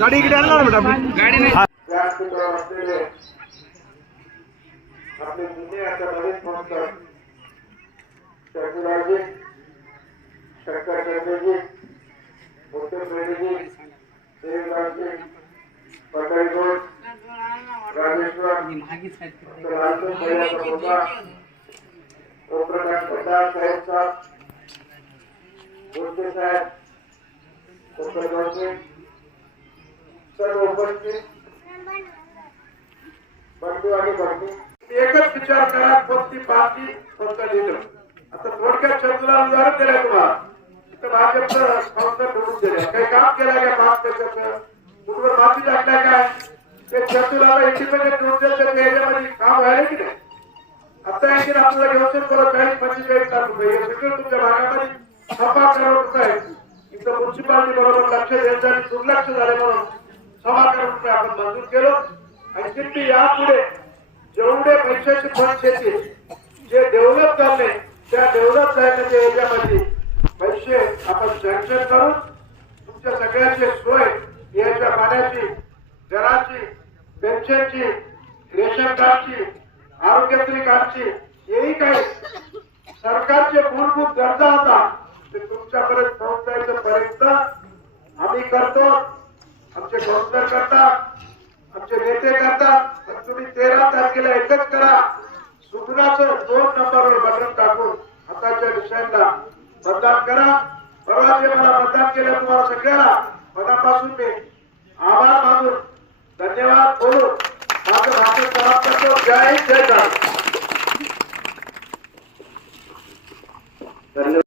गाडी इकडे आणणार बेटा गाडी नाही आपले जुने आता नवीन संस्कार शंकररावजी शंकर कर्वेजी मोठे प्रेमीजी देवरावजी पंढरीगोड राजेश्वर ओमप्रकाश पठार साहेब साहेब गोडके साहेब सर्व उपस्थित बंधू आणि भगिनी एकच विचार करा कोणती पार्टी कोणता लीडर आता थोडक्यात शब्दाला उदाहरण दिलंय तुम्हाला इथं भाजपचं संस्था निवडून दिले काही काम केलं काय माफ त्याच्यात कुठवर माफी टाकलाय काय ते शब्दाला इंडिपेंडेंट निवडून दिलं तर याच्यामध्ये काम व्हायला की नाही आता आणखी आपल्याला घेऊन परत 40-45 लाख रुपये सगळं तुमच्या भागामध्ये 6 करोड रुपये इथं म्युन्सिपालिटी बरोबर लक्ष द्यायचं आणि दुर्लक्ष झाले म्हणून 6 करोड रुपये आपण मंजूर केलो आणि किती यापुढे जेवढे पैशाचे फंड येतील जे डेव्हलप झाले त्या डेव्हलप झालेल्या एरियामध्ये पैसे आपण सँक्शन करून तुमच्या सगळ्यांची सोय याच्या पाण्याची घराची पेन्शनची रेशन कार्डची आरोग्यश्री कार्डची हेही काही सरकारचे मूलभूत गरजा होता ते तुमच्यापर्यंत पोहोचायचं प्रयत्न आम्ही करतो आमचे काउन्सिलर करतात आमचे नेते करतात तुम्ही 13 तारखेला एकच करा सुगुणाचं 2 नंबरवर बटन टाकून हाताच्या निशाणला मतदान करा परवा जे मला मतदान केलं तुम्हाला सगळ्याला मनापासून मी आभार मानून धन्यवाद बोलून माझं भाषण समाप्त करतो जय हिंद जय भारत.